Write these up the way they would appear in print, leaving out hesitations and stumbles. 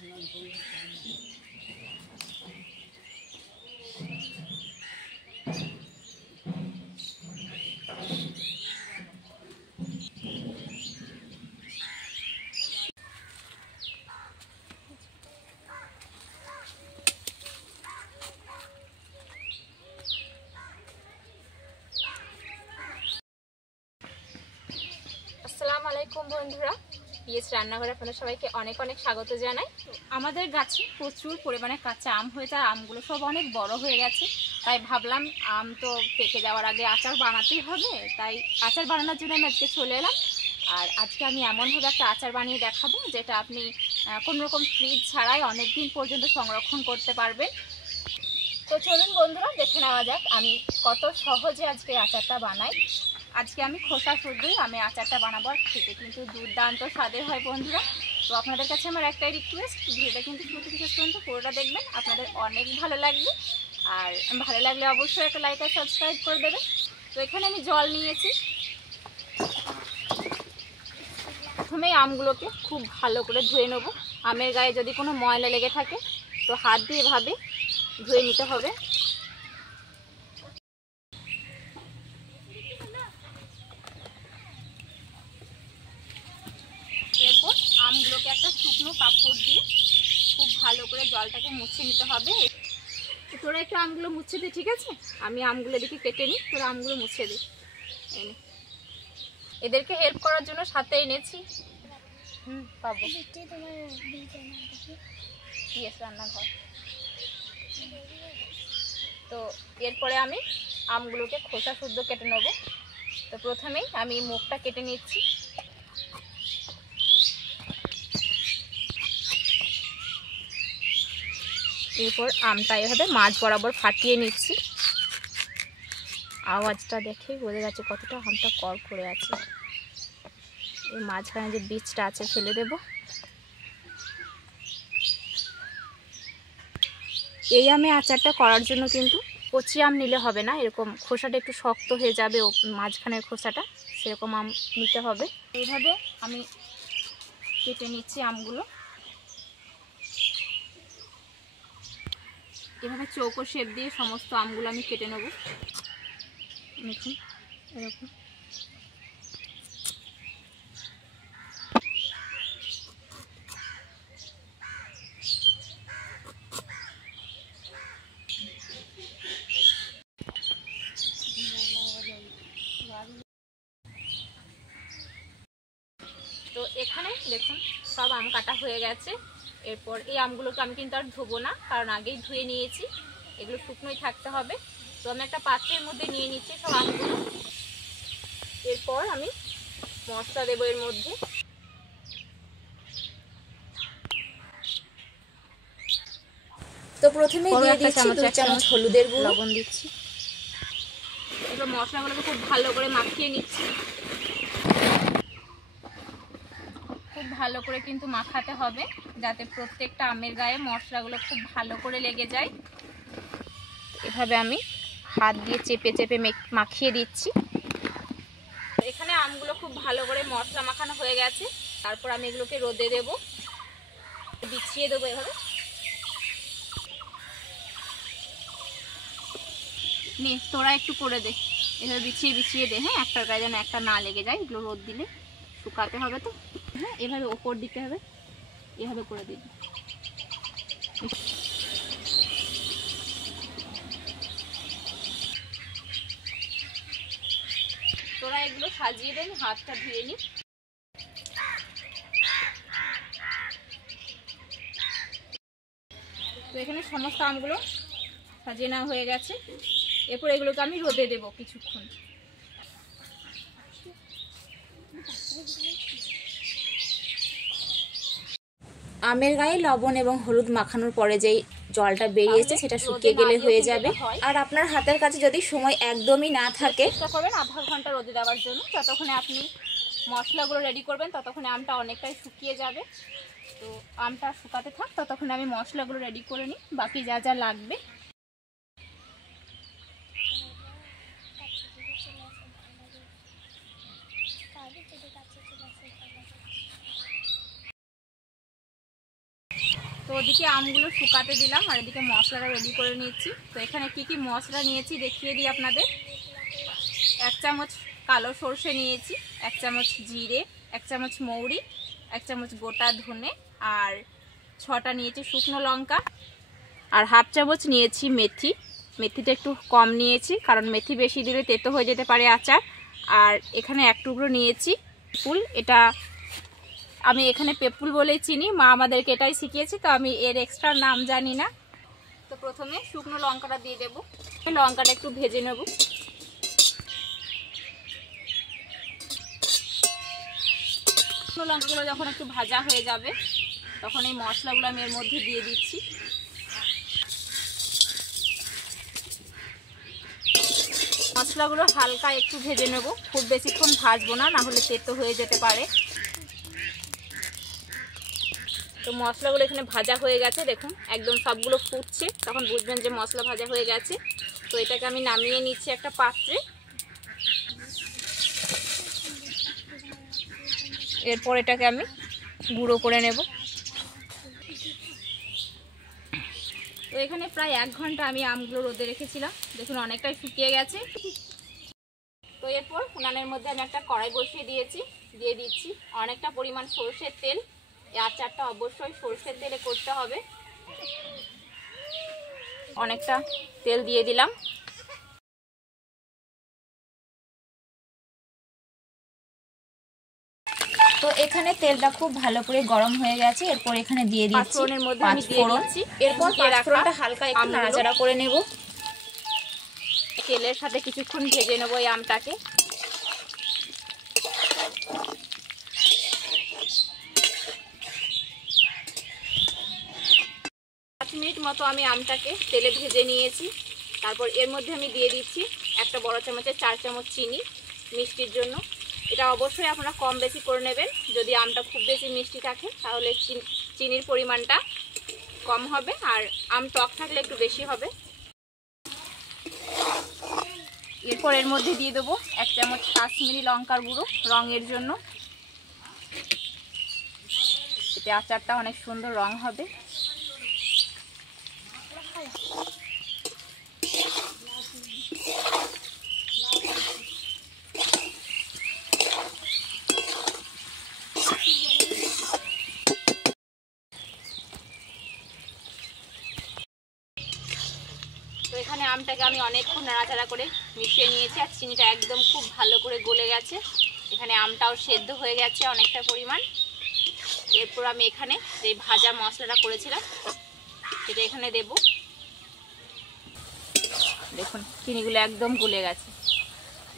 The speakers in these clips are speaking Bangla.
আসসালামু আলাইকুম বন্ধুরা, পিএস রান্নাঘরে আপনাদের সবাইকে অনেক অনেক স্বাগত জানাই। আমাদের গাছে প্রচুর পরিমাণে কাঁচা আম হয়েছে, আর আমগুলো সব অনেক বড় হয়ে গেছে। তাই ভাবলাম আম তো পেকে যাওয়ার আগে আচার বানাতেই হবে, তাই আচার বানানোর জন্য আমি আজকে চলে এলাম। আর আজকে আমি এমনভাবে একটা আচার বানিয়ে দেখাবো যেটা আপনি কোনোরকম ফ্রিজ ছাড়াই অনেক দিন পর্যন্ত সংরক্ষণ করতে পারবেন। তো চলুন বন্ধুরা, দেখে নেওয়া যাক আমি কত সহজে আজকে আচারটা বানাই। আজকে আমি খোসা শুদ্ধই আমি আচারটা বানাবো, খেতে কিন্তু দুর্দান্ত স্বাদের হয় বন্ধুরা। তো আপনাদের কাছে আমার একটাই রিকোয়েস্ট, ভিডিওটা কিন্তু শুরু থেকে শেষ পর্যন্ত পুরোটা দেখবেন, আপনাদের অনেক ভালো লাগবে। আর ভালো লাগলে অবশ্যই একটা লাইক আর সাবস্ক্রাইব করে দেবেন। তো এখানে আমি জল নিয়েছি। প্রথমেই আমগুলোকে খুব ভালো করে ধুয়ে নেব। আমের গায়ে যদি কোনো ময়লা লেগে থাকে তো হাত দিয়ে এভাবে ধুয়ে নিতে হবে। এরপর আমগুলোকে একটা শুকনো কাপড় দিয়ে খুব ভালো করে জলটাকে মুছে নিতে হবে। তোরা একটু আমগুলো মুছে দে, ঠিক আছে? আমি আমগুলো এদিকে কেটে নিই, তোরা আমগুলো মুছে দে। এদেরকে হেল্প করার জন্য সাথে এনেছি। পাবো রান্নাঘর। তো এরপরে আমি আমগুলোকে খোসা শুদ্ধ কেটে নেব। তো প্রথমেই আমি মুখটা কেটে নিচ্ছি। এরপর আমটা এভাবে মাঝ বরাবর ফাটিয়ে নিচ্ছি। আওয়াজটা দেখে বোঝা যাচ্ছে কতটা আমটা কর করে আছে। এই মাঝখানে যে বীজটা আছে ফেলে দেব। এই আমে আচারটা করার জন্য কিন্তু কচি আম নিলে হবে না, এরকম খোসাটা একটু শক্ত হয়ে যাবে, ও মাঝখানের খোসাটা সেরকম আম নিতে হবে। এইভাবে আমি কেটে নিচ্ছি আমগুলো। এভাবে চৌকো শেপ দিয়ে সমস্ত আমগুলো আমি কেটে নেব। দেখুন এরকম। তো এখানে দেখুন সব আম কাটা হয়ে গেছে। এরপর এই আমগুলোকে আমি কিন্তু আর ধোবো না, কারণ আগেই ধুয়ে নিয়েছি, এগুলো শুকনোই থাকতে হবে। তো আমি একটা পাত্রের মধ্যে নিয়ে নিচ্ছি সব আমগুলো। এরপর আমি মশলা দেবো এর মধ্যে। তো প্রথমে দিয়ে দিচ্ছি 2 চামচ হলুদের গুঁড়ো, লবণ দিচ্ছি। এবার মশলাগুলোকে খুব ভালো করে মাখিয়ে নিচ্ছি। খুব ভালো করে কিন্তু মাখাতে হবে যাতে প্রত্যেকটা আমের গায়ে মশলাগুলো খুব ভালো করে লেগে যায়। এভাবে আমি হাত দিয়ে চেপে চেপে মাখিয়ে দিচ্ছি। এখানে আমগুলো খুব ভালো করে মশলা মাখানো হয়ে গেছে। তারপর আমি এগুলোকে রোদে দেব, বিছিয়ে দেবো এভাবে। নে তোরা একটু করে দে, এভাবে বিছিয়ে বিছিয়ে দে। হ্যাঁ, একটার গায়ে যেন একটা না লেগে যায়, এগুলো রোদ দিলে শুকাতে হবে। তো হ্যাঁ, এভাবে ওপর দিতে হবে, এভাবে করে দিবি। তোরা এগুলো সাজিয়ে দেন, হাতটা ধুয়ে নি। তো এখানে সমস্ত আমগুলো সাজিয়ে নেওয়া হয়ে গেছে। এরপর এগুলোকে আমি রোদে দেবো কিছুক্ষণ। আমের গায়ে লবণ এবং হলুদ মাখানোর পরে যেই জলটা বেরিয়েছে সেটা শুকিয়ে গেলে হয়ে যাবে। আর আপনার হাতের কাছে যদি সময় একদমই না থাকে, চেষ্টা করবেন আধা ঘন্টা রোদে দেওয়ার জন্য। যতক্ষণে আপনি মশলাগুলো রেডি করবেন ততক্ষণে আমটা অনেকটাই শুকিয়ে যাবে। তো আমটা শুকাতে থাক, ততক্ষণে আমি মশলাগুলো রেডি করে নিই, বাকি যা যা লাগবে। তো ওদিকে আমগুলো শুকাতে দিলাম আর এদিকে মশলাটা রেডি করে নিচ্ছি। তো এখানে কি কি মশলা নিয়েছি দেখিয়ে দিই আপনাদের। 1 চামচ কালো সর্ষে নিয়েছি, 1 চামচ জিরে, 1 চামচ মৌরি, 1 চামচ গোটা ধনে, আর 6টা নিয়েছি শুকনো লঙ্কা, আর 1/2 চামচ নিয়েছি মেথি। মেথিটা একটু কম নিয়েছি কারণ মেথি বেশি দিলে তেতো হয়ে যেতে পারে আচার। আর এখানে 1 টুকরো নিয়েছি পেপুল, এটা আমি এখানে পেপুল বলেই চিনি, মা আমাদেরকে এটাই শিখিয়েছি, তো আমি এর এক্সট্রা নাম জানি না। তো প্রথমে শুকনো লঙ্কাটা দিয়ে দেব, লঙ্কাটা একটু ভেজে নেব। শুকনো লঙ্কাগুলো যখন একটু ভাজা হয়ে যাবে তখন এই মশলাগুলো আমি এর মধ্যে দিয়ে দিচ্ছি। মশলাগুলো হালকা একটু ভেজে নেব, খুব বেশিক্ষণ ভাজবো না, না হলে তেতো হয়ে যেতে পারে। তো মশলাগুলো এখানে ভাজা হয়ে গেছে, দেখুন একদম সবগুলো ফুটছে, তখন বুঝবেন যে মশলা ভাজা হয়ে গেছে। তো এটাকে আমি নামিয়ে নিচ্ছি একটা পাত্রে। এরপর এটাকে আমি গুঁড়ো করে নেব। তো এখানে প্রায় 1 ঘন্টা আমি আমগুলো রোদে রেখেছিলাম, দেখুন অনেকটাই শুকিয়ে গেছে। তো এরপর উনানের মধ্যে আমি একটা কড়াই বসিয়ে দিয়ে দিচ্ছি অনেকটা পরিমাণ সরষের তেল। এই আচারটা অবশ্যই সরষের তেলে করতে হবে। অনেকটা তেল দিয়ে দিলাম। তো এখানে তেলটা খুব ভালো করে গরম হয়ে গেছে। এরপর এখানে দিয়ে দিচ্ছি পাঁচফোড়নের মধ্যে আমি দিয়ে দিচ্ছি। এরপর পাঁচফোড়নটা হালকা একটু নাড়াচাড়া করে নেব। তেলের সাথে কিছুক্ষণ ভেজে নেব এই আমটাকে। মিনিট মতো আমি আমটাকে তেলে ভেজে নিয়েছি। তারপর এর মধ্যে আমি দিয়ে দিচ্ছি একটা বড় চামচের 4 চামচ চিনি মিষ্টির জন্য। এটা অবশ্যই আপনারা কম বেশি করে নেবেন, যদি আমটা খুব বেশি মিষ্টি থাকে তাহলে চিনির পরিমাণটা কম হবে, আর আম টক থাকলে একটু বেশি হবে। এরপর এর মধ্যে দিয়ে দেবো 1 চামচ কাশ্মীরি লঙ্কার গুঁড়ো রঙের জন্য, এতে আচারটা অনেক সুন্দর রং হবে। তো এখানে আমটাকে আমি অনেকক্ষণ নাড়াচাড়া করে মিশিয়ে নিয়েছি, আর চিনিটা একদম খুব ভালো করে গলে গেছে। এখানে আমটাও সেদ্ধ হয়ে গেছে অনেকটা পরিমাণ। এরপর আমি এখানে যে ভাজা মশলাটা করেছিলাম সেটা এখানে দেব। দেখুন চিনিগুলো একদম গলে গেছে,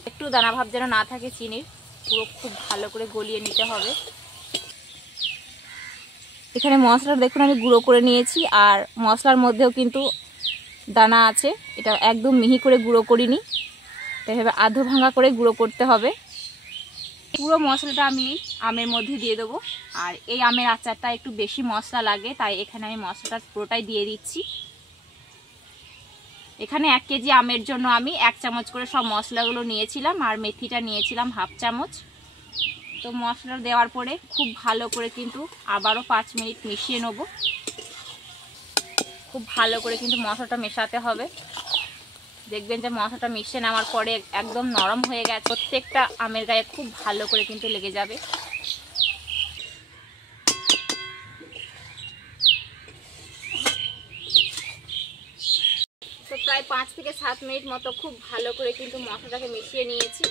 একটু দানা ভাব যেন না থাকে চিনির, পুরো খুব ভালো করে গলিয়ে নিতে হবে। এখানে মশলাটা দেখুন আমি গুঁড়ো করে নিয়েছি, আর মশলার মধ্যেও কিন্তু দানা আছে, এটা একদম মিহি করে গুঁড়ো করিনি, এভাবে আধো ভাঙা করে গুঁড়ো করতে হবে। পুরো মশলাটা আমি আমের মধ্যে দিয়ে দেবো, আর এই আমের আচারটা একটু বেশি মশলা লাগে, তাই এখানে আমি মশলাটা পুরোটাই দিয়ে দিচ্ছি। এখানে 1 কেজি আমের জন্য আমি 1 চামচ করে সব মশলাগুলো নিয়েছিলাম, আর মেথিটা নিয়েছিলাম 1/2 চামচ। তো মশলা দেওয়ার পরে খুব ভালো করে কিন্তু আবারও 5 মিনিট মিশিয়ে নেব। খুব ভালো করে কিন্তু মশলাটা মেশাতে হবে। দেখবেন যে মশলাটা মিশিয়ে নেওয়ার পরে একদম নরম হয়ে গেছে, প্রত্যেকটা আমের গায়ে খুব ভালো করে কিন্তু লেগে যাবে। তো প্রায় 5 থেকে 7 মিনিট মতো খুব ভালো করে কিন্তু মশলাটাকে মিশিয়ে নিয়েছি।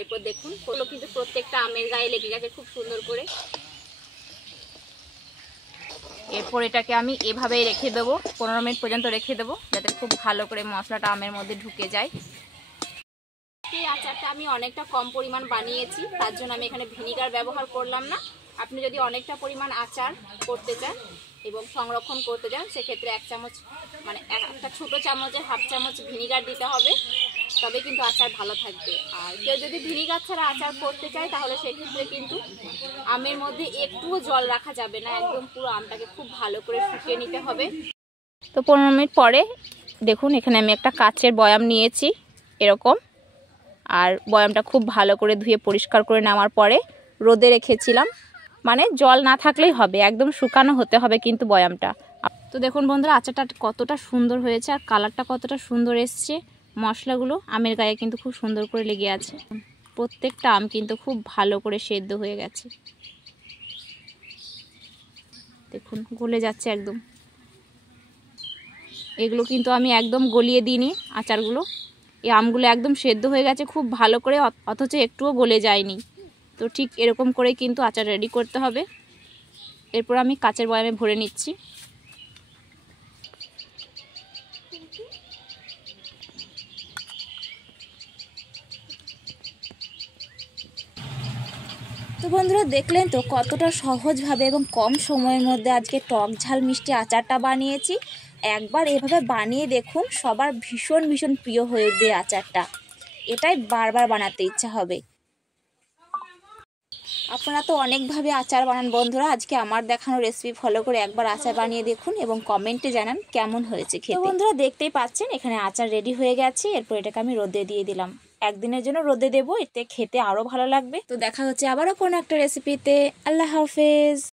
এরপর দেখুন হলো কিন্তু প্রত্যেকটা আমের গায়ে লেগে গেছে খুব সুন্দর করে। এরপর এটাকে আমি এভাবেই রেখে দেবো, 15 মিনিট পর্যন্ত রেখে দেবো, যাতে খুব ভালো করে মশলাটা আমের মধ্যে ঢুকে যায়। এই আচারটা আমি অনেকটা কম পরিমাণ বানিয়েছি, তার জন্য আমি এখানে ভিনিগার ব্যবহার করলাম না। আপনি যদি অনেকটা পরিমাণ আচার করতে চান এবং সংরক্ষণ করতে চান, সেক্ষেত্রে 1 চামচ মানে একটা ছোটো চামচের 1/2 চামচ ভিনিগার দিতে হবে, তবে কিন্তু আচার ভালো থাকবে। আর কেউ যদি ভিনিগার ছাড়া আচার করতে চায় তাহলে সেক্ষেত্রে কিন্তু আমের মধ্যে একটুও জল রাখা যাবে না, একদম পুরো আমটাকে খুব ভালো করে শুকিয়ে নিতে হবে। তো 15 মিনিট পরে দেখুন এখানে আমি একটা কাচের বয়াম নিয়েছি এরকম, আর বয়ামটা খুব ভালো করে ধুয়ে পরিষ্কার করে নেওয়ার পরে রোদে রেখেছিলাম, মানে জল না থাকলেই হবে, একদম শুকানো হতে হবে কিন্তু বয়ামটা, তো দেখুন বন্ধুরা আচারটা কতটা সুন্দর হয়েছে আর কালারটা কতটা সুন্দর এসছে। মশলাগুলো আমের গায়ে কিন্তু খুব সুন্দর করে লেগে আছে। প্রত্যেকটা আম কিন্তু খুব ভালো করে সেদ্ধ হয়ে গেছে। দেখুন গলে যাচ্ছে একদম। এগুলো কিন্তু আমি একদম গলিয়ে দিইনি আচারগুলো। এই আমগুলো একদম সেদ্ধ হয়ে গেছে খুব ভালো করে, অথচ একটুও গলে যায়নি। তো ঠিক এরকম করে কিন্তু আচার রেডি করতে হবে। এরপর আমি কাচের বয়ামে ভরে নিচ্ছি। তো বন্ধুরা দেখলেন তো কতটা সহজভাবে এবং কম সময়ের মধ্যে আজকে টক ঝাল মিষ্টি আচারটা বানিয়েছি। একবার এভাবে বানিয়ে দেখুন, সবার ভীষণ ভীষণ প্রিয় হয়ে উঠবে আচারটা। এটাই বারবার বানাতে ইচ্ছা হবে। আপনারা তো অনেকভাবে আচার বানান বন্ধুরা, আজকে আমার দেখানো রেসিপি ফলো করে একবার আচার বানিয়ে দেখুন এবং কমেন্টে জানান কেমন হয়েছে খেতে। বন্ধুরা দেখতেই পাচ্ছেন এখানে আচার রেডি হয়ে গেছে। এরপর এটাকে আমি রোদে দিয়ে দিলাম, একদিনের জন্য রোদে দেবো, এতে খেতে আরও ভালো লাগবে। তো দেখা হচ্ছে আবারও কোনো একটা রেসিপিতে। আল্লাহ হাফেজ।